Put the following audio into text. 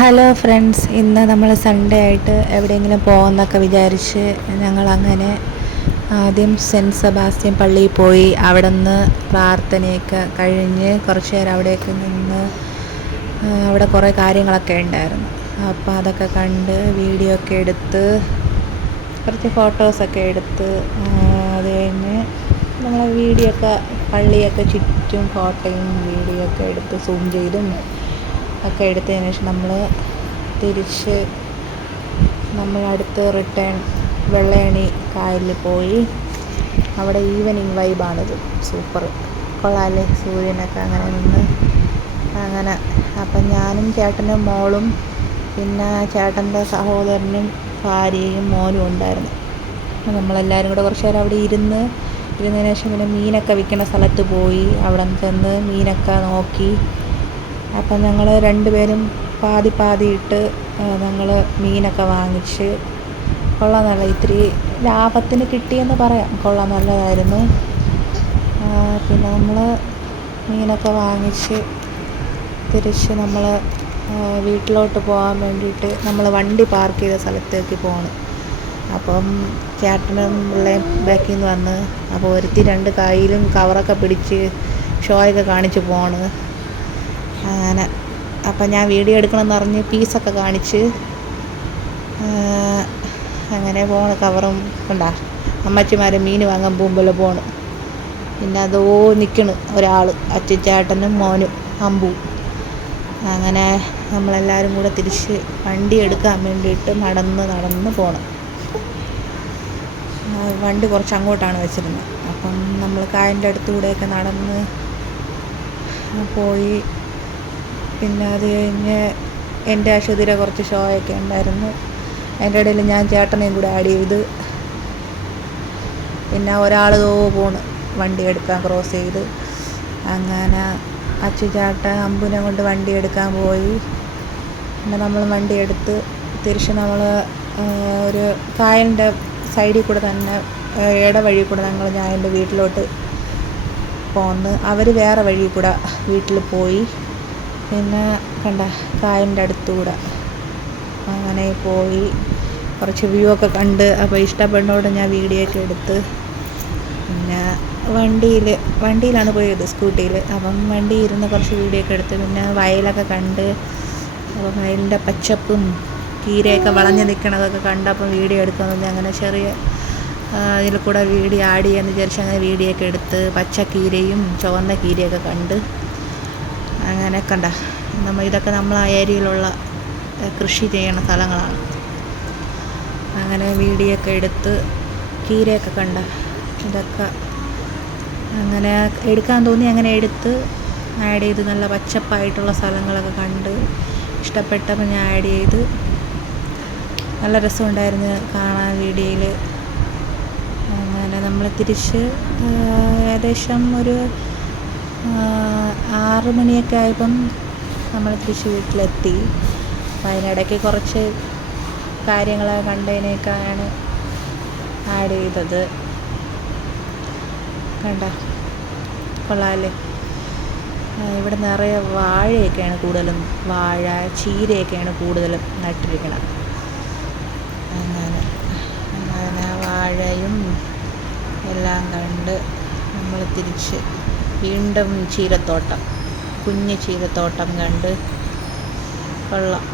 Hello friends, ഇന്ന് നമ്മൾ Sunday ആയിട്ട് എവിടെയെങ്കിലും പോകുമെന്നൊക്കെ വിചാരിച്ച് ഞങ്ങളങ്ങനെ ആദ്യം സെൻറ്റ് സെബാസ്റ്റ്യൻ പള്ളിയിൽ പോയി. അവിടെ നിന്ന് പ്രാർത്ഥനയൊക്കെ കഴിഞ്ഞ് കുറച്ച് നേരം അവിടെയൊക്കെ നിന്ന് അവിടെ കുറേ കാര്യങ്ങളൊക്കെ ഉണ്ടായിരുന്നു. അപ്പോൾ അതൊക്കെ കണ്ട് വീഡിയോ ഒക്കെ എടുത്ത് കുറച്ച് ഫോട്ടോസൊക്കെ എടുത്ത് അത് കഴിഞ്ഞ് നമ്മൾ വീഡിയോ ഒക്കെ പള്ളിയൊക്കെ ചുറ്റും ഫോട്ടോയും വീഡിയോ ഒക്കെ എടുത്ത് സൂം ചെയ്തും ഒക്കെ എടുത്തതിന് ശേഷം നമ്മൾ തിരിച്ച് നമ്മളടുത്ത് റിട്ടേൺ വെള്ളയണി കായലിൽ പോയി. അവിടെ ഈവനിങ് വൈബാണിത്, സൂപ്പർ കൊള്ളാമല്ലേ, സൂര്യനൊക്കെ അങ്ങനെ നിന്ന് അങ്ങനെ. അപ്പം ഞാനും ചേട്ടനും മോളും പിന്നെ ചേട്ടൻ്റെ സഹോദരനും ഭാര്യയും മോനും ഉണ്ടായിരുന്നു. അപ്പം നമ്മളെല്ലാവരും കൂടെ കുറച്ച് നേരം അവിടെ ഇരുന്നതിന് ശേഷം പിന്നെ മീനൊക്കെ വിൽക്കുന്ന സ്ഥലത്ത് പോയി. അവിടെ ചെന്ന് മീനൊക്കെ നോക്കി. അപ്പം ഞങ്ങൾ രണ്ടുപേരും പാതി ഇട്ട് ഞങ്ങൾ മീനൊക്കെ വാങ്ങിച്ച് കൊള്ളാം, നല്ല ഇത്തിരി ലാഭത്തിന് കിട്ടിയെന്ന് പറയാം. കൊള്ളാം, നല്ലതായിരുന്നു. പിന്നെ നമ്മൾ മീനൊക്കെ വാങ്ങിച്ച് തിരിച്ച് നമ്മൾ വീട്ടിലോട്ട് പോകാൻ വേണ്ടിയിട്ട് നമ്മൾ വണ്ടി പാർക്ക് ചെയ്ത സ്ഥലത്തേക്ക് പോകണം. അപ്പം ചേട്ടനും പിള്ളേയും ബാക്കിൽ നിന്ന് വന്ന് അപ്പോൾ ഒരുത്തി 2 കയ്യിലും കവറൊക്കെ പിടിച്ച് ഷോയൊക്കെ കാണിച്ച് പോണ് അങ്ങനെ. അപ്പം ഞാൻ വീഡിയോ എടുക്കണമെന്ന് പറഞ്ഞ് പീസൊക്കെ കാണിച്ച് അങ്ങനെ പോണ്. കവറും കൊണ്ടാ അമ്മച്ചിമാർ മീൻ വാങ്ങാൻ പോകുമ്പോൾ പോണ്. പിന്നെ അതോ നിൽക്കണ് ഒരാൾ, അച്ഛച്ചേട്ടനും മോനും അമ്പും. അങ്ങനെ നമ്മളെല്ലാവരും കൂടെ തിരിച്ച് വണ്ടി എടുക്കാൻ വേണ്ടിയിട്ട് നടന്ന് പോകണം. വണ്ടി കുറച്ച് അങ്ങോട്ടാണ് വെച്ചിരുന്നത്. അപ്പം നമ്മൾ കായലിൻ്റെ അടുത്തുകൂടെയൊക്കെ നടന്ന് പോയി. പിന്നെ അത് കഴിഞ്ഞ് എൻ്റെ ആശുപത്രിയിലെ കുറച്ച് ഷോയൊക്കെ ഉണ്ടായിരുന്നു. അതിൻ്റെ ഇടയിൽ ഞാൻ ചേട്ടനെയും കൂടെ ആഡ് ചെയ്ത്. പിന്നെ ഒരാൾ പോണ് വണ്ടി എടുക്കാൻ ക്രോസ് ചെയ്ത്. അങ്ങനെ അച്ചുചേട്ടൻ അമ്പുനെ കൊണ്ട് വണ്ടി എടുക്കാൻ പോയി. പിന്നെ നമ്മൾ വണ്ടി എടുത്ത് തിരിച്ച് നമ്മൾ ഒരു കായലിൻ്റെ സൈഡിൽ കൂടെ തന്നെ ഇടവഴി കൂടെ ഞാൻ എൻ്റെ വീട്ടിലോട്ട് പോന്ന്. അവർ വേറെ വഴി കൂടെ വീട്ടിൽ പോയി. പിന്നെ കണ്ട കായലിൻ്റെ അടുത്തുകൂടെ അങ്ങനെ പോയി കുറച്ച് വ്യൂ ഒക്കെ കണ്ട്. അപ്പോൾ ഇഷ്ടപ്പെടുന്നതോടെ ഞാൻ വീഡിയോ ഒക്കെ എടുത്ത്. പിന്നെ വണ്ടിയിലാണ് പോയത്, സ്കൂട്ടിയിൽ. അപ്പം വണ്ടിയിൽ ഇരുന്ന് കുറച്ച് വീഡിയോ ഒക്കെ എടുത്ത്. പിന്നെ വയലൊക്കെ കണ്ട്. അപ്പോൾ വയലിൻ്റെ പച്ചപ്പും കീരയൊക്കെ വളഞ്ഞ് നിൽക്കണതൊക്കെ കണ്ടപ്പം വീഡിയോ എടുക്കാമെന്ന് പറഞ്ഞാൽ അങ്ങനെ ചെറിയ ഇതിൽ കൂടെ വീഡിയോ ആഡ് ചെയ്യാമെന്ന് വിചാരിച്ച് അങ്ങനെ വീഡിയോ ഒക്കെ എടുത്ത്. പച്ചക്കീരയും ചുവന്ന കീരയൊക്കെ കണ്ട്. അങ്ങനെ കണ്ട ഇതൊക്കെ നമ്മൾ ആ ഏരിയയിലുള്ള കൃഷി ചെയ്യുന്ന സ്ഥലങ്ങളാണ്. അങ്ങനെ വീഡിയോ ഒക്കെ എടുത്ത് കീരയൊക്കെ കണ്ട ഇതൊക്കെ അങ്ങനെ എടുക്കാൻ തോന്നി. അങ്ങനെ എടുത്ത് ആഡ് ചെയ്ത് നല്ല പച്ചപ്പായിട്ടുള്ള സ്ഥലങ്ങളൊക്കെ കണ്ട് ഇഷ്ടപ്പെട്ടപ്പോൾ ഞാൻ ആഡ് ചെയ്ത്. നല്ല രസമുണ്ടായിരുന്നു കാണാൻ വീഡിയോയിൽ. അങ്ങനെ നമ്മൾ തിരിച്ച് ഏകദേശം ഒരു 6 മണിയൊക്കെ ആയപ്പം നമ്മൾ തിരിച്ച് വീട്ടിലെത്തി. അപ്പം അതിനിടയ്ക്ക് കുറച്ച് കാര്യങ്ങൾ കണ്ടതിനേക്കാണ് ആഡ് ചെയ്തത്. കണ്ട കൊള്ളാമല്ലേ. ഇവിടെ നിറയെ വാഴയൊക്കെയാണ് കൂടുതലും, വാഴ ചീരയൊക്കെയാണ് കൂടുതലും നട്ടിരിക്കണം. അങ്ങനെ വാഴയും എല്ലാം കണ്ട് നമ്മൾ തിരിച്ച് വീണ്ടും ചീരത്തോട്ടം, കുഞ്ഞ് ചീരത്തോട്ടം കണ്ട് കൊള്ളാം.